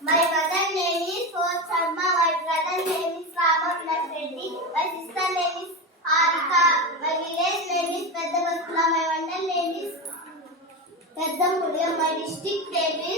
My mother name is Sharma. My brother name is Rama Reddy. My sister name is Harika. My village name is Pedda Basula. My mandal name is Pedda Mudia. My district name is